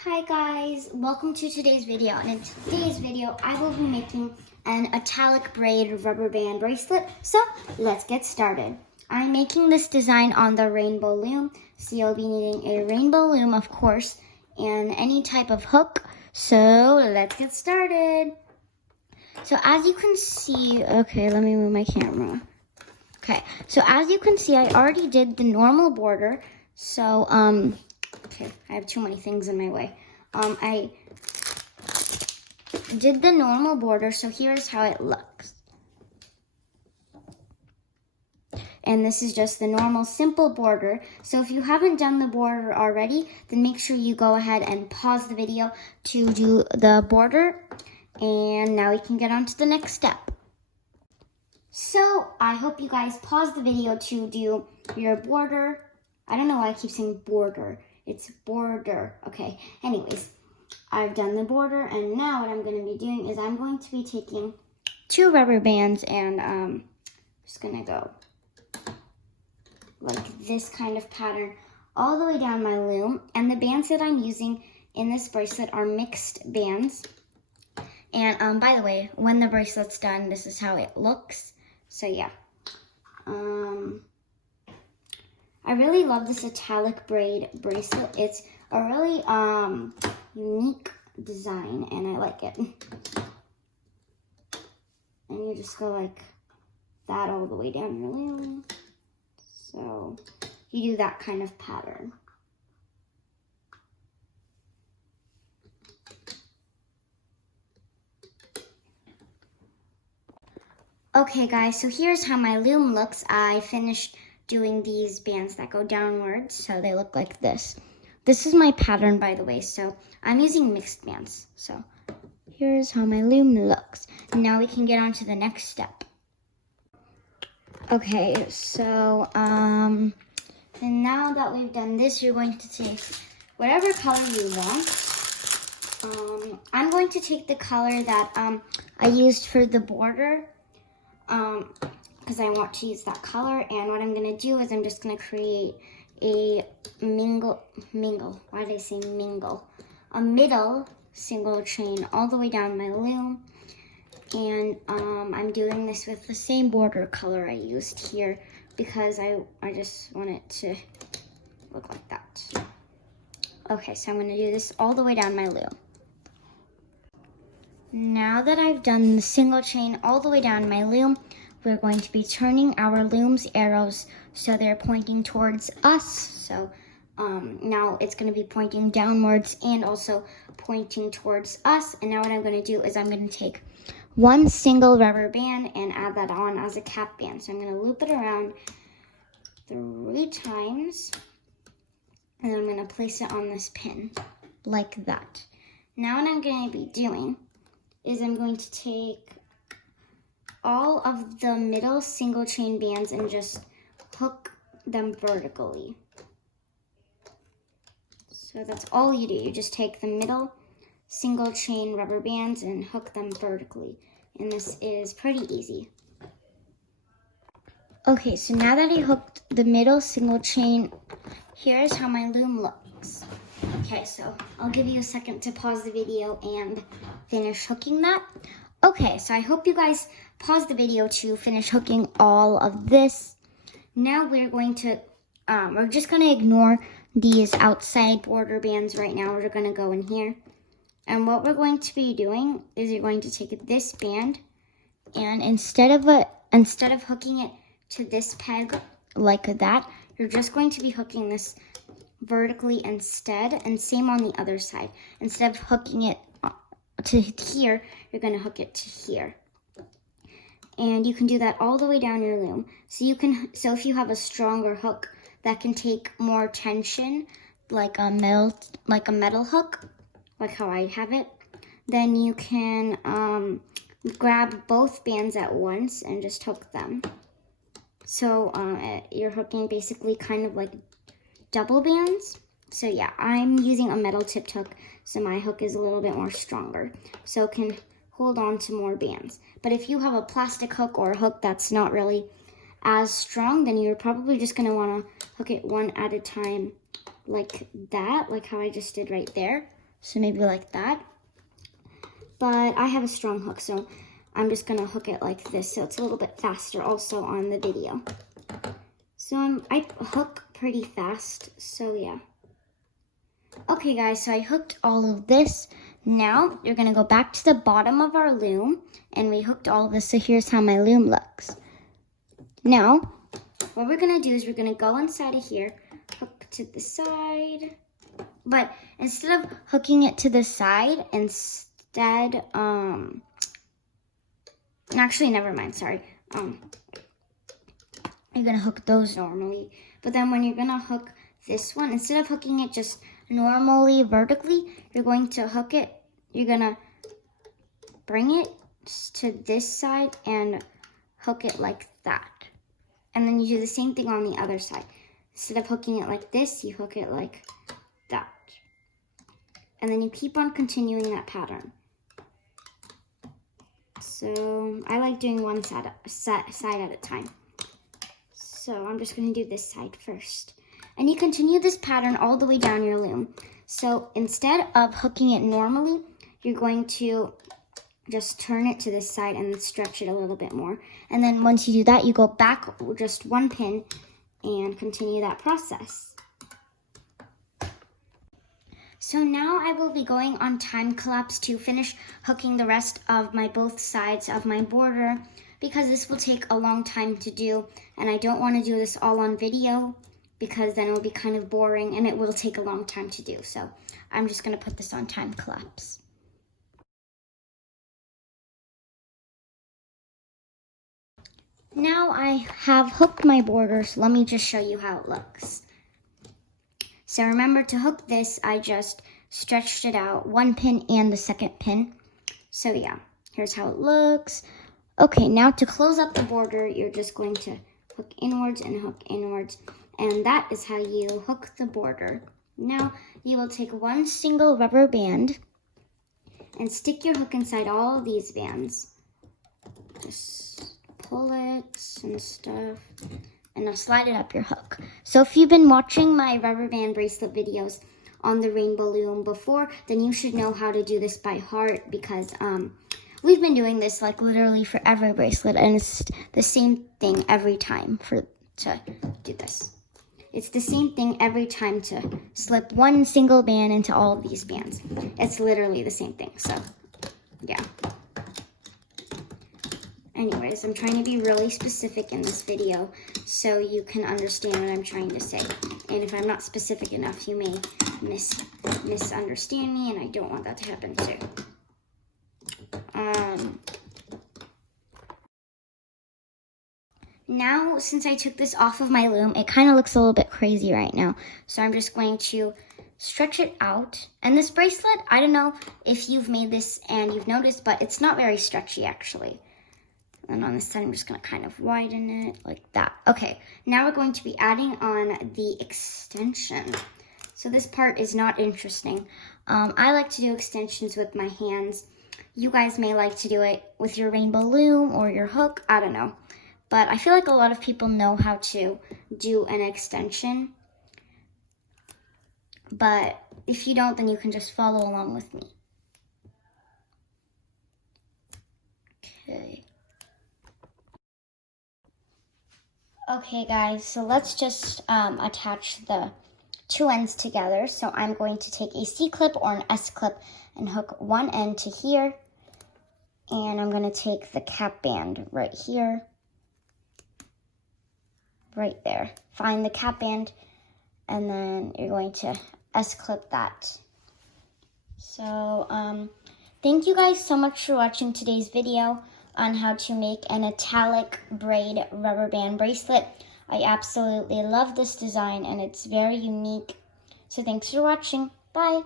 Hi guys, welcome to today's video, and in today's video I will be making an italic braid rubber band bracelet. So let's get started. I'm making this design on the rainbow loom, so you'll be needing a rainbow loom of course, and any type of hook. So let's get started. So as you can see, okay, let me move my camera. Okay, so as you can see, I already did the normal border. So, okay, I have too many things in my way. I did the normal border, so here's how it looks. And this is just the normal simple border. So if you haven't done the border already, then make sure you go ahead and pause the video to do the border. And now we can get on to the next step. So I hope you guys pause the video to do your border. I don't know why I keep saying border. It's border. Okay, anyways, I've done the border, and now what I'm going to be doing is I'm going to be taking 2 rubber bands, and I'm just going to go like this kind of pattern all the way down my loom. And the bands that I'm using in this bracelet are mixed bands. And by the way, when the bracelet's done, this is how it looks. So yeah. I really love this italic braid bracelet. It's a really unique design, and I like it. And you just go like that all the way down your loom. So you do that kind of pattern. Okay guys, so here's how my loom looks. I finished doing these bands that go downwards, so they look like this. This is my pattern, by the way, so I'm using mixed bands. So here's how my loom looks. Now we can get on to the next step. Okay, so and now that we've done this, you're going to take whatever color you want. I'm going to take the color that I used for the border, because I want to use that color. And what I'm going to do is I'm just going to create a why did I say mingle? A middle single chain all the way down my loom. And I'm doing this with the same border color I used here because I just want it to look like that. Okay, so I'm going to do this all the way down my loom. Now that I've done the single chain all the way down my loom, we're going to be turning our loom's arrows so they're pointing towards us. So now it's going to be pointing downwards and also pointing towards us. And now what I'm going to do is I'm going to take 1 single rubber band and add that on as a cap band. So I'm going to loop it around 3 times, and then I'm going to place it on this pin like that. Now what I'm going to be doing is I'm going to take all of the middle single chain bands and just hook them vertically. So that's all you do. You just take the middle single chain rubber bands and hook them vertically. And this is pretty easy. Okay, so now that I hooked the middle single chain, here's how my loom looks. Okay, so I'll give you a second to pause the video and finish hooking that. Okay, so I hope you guys paused the video to finish hooking all of this. Now we're going to, we're just going to ignore these outside border bands right now. We're going to go in here. And what we're going to be doing is you're going to take this band, and instead of hooking it to this peg like that, you're just going to be hooking this vertically instead, and same on the other side. Instead of hooking it to here, you're going to hook it to here. And you can do that all the way down your loom. So if you have a stronger hook that can take more tension, like a metal hook, like how I have it, then you can grab both bands at once and just hook them. So you're hooking basically kind of like double bands. So yeah, I'm using a metal tipped hook, so my hook is a little bit more stronger, so it can hold on to more bands. But if you have a plastic hook or a hook that's not really as strong, then you're probably just going to want to hook it one at a time like that, like how I just did right there. So maybe like that. But I have a strong hook, so I'm just gonna hook it like this, so it's a little bit faster also on the video. So I hook pretty fast, so yeah. Okay guys, so I hooked all of this. Now you're gonna go back to the bottom of our loom, and we hooked all of this, so here's how my loom looks. Now, what we're gonna do is we're gonna go inside of here, hook to the side, but instead of hooking it to the side, actually never mind, sorry. You're gonna hook those normally, but then when you're gonna hook this one, instead of hooking it just normally vertically, you're going to hook it, you're gonna bring it to this side and hook it like that. And then you do the same thing on the other side. Instead of hooking it like this, you hook it like that. And then you keep on continuing that pattern. So I like doing one side at a time. So I'm just gonna do this side first. And you continue this pattern all the way down your loom. So instead of hooking it normally, you're going to just turn it to this side and stretch it a little bit more. And then once you do that, you go back just one pin and continue that process. So now I will be going on time collapse to finish hooking the rest of both sides of my border, because this will take a long time to do, and I don't want to do this all on video because then it will be kind of boring and it will take a long time to do. So I'm just going to put this on time collapse. Now I have hooked my border, so let me just show you how it looks. So remember, to hook this, I just stretched it out, one pin and the second pin. So yeah, here's how it looks. Okay, now to close up the border, you're just going to hook inwards and hook inwards. And that is how you hook the border. Now you will take one single rubber band and stick your hook inside all of these bands. Just pull it and stuff, and I'll slide it up your hook. So if you've been watching my rubber band bracelet videos on the rainbow loom before, then you should know how to do this by heart, because we've been doing this like literally for every bracelet, and it's the same thing every time to do this. It's the same thing every time to slip one single band into all of these bands. It's literally the same thing, so yeah. Anyways, I'm trying to be really specific in this video so you can understand what I'm trying to say. And if I'm not specific enough, you may misunderstand me, and I don't want that to happen too. Now, since I took this off of my loom, it kind of looks a little bit crazy right now. So I'm just going to stretch it out. And this bracelet, I don't know if you've made this and you've noticed, but it's not very stretchy actually. And on this side, I'm just going to kind of widen it like that. Okay, now we're going to be adding on the extension. So this part is not interesting. I like to do extensions with my hands. You guys may like to do it with your rainbow loom or your hook. I don't know. But I feel like a lot of people know how to do an extension. But if you don't, then you can just follow along with me. Okay. Okay guys, so let's just attach the two ends together. So I'm going to take a C-clip or an S-clip and hook one end to here. And I'm going to take the cap band right here. Right there. Find the cap band, and then you're going to S-clip that. So, thank you guys so much for watching today's video on how to make an italic braid rubber band bracelet. I absolutely love this design, and it's very unique. So thanks for watching. Bye!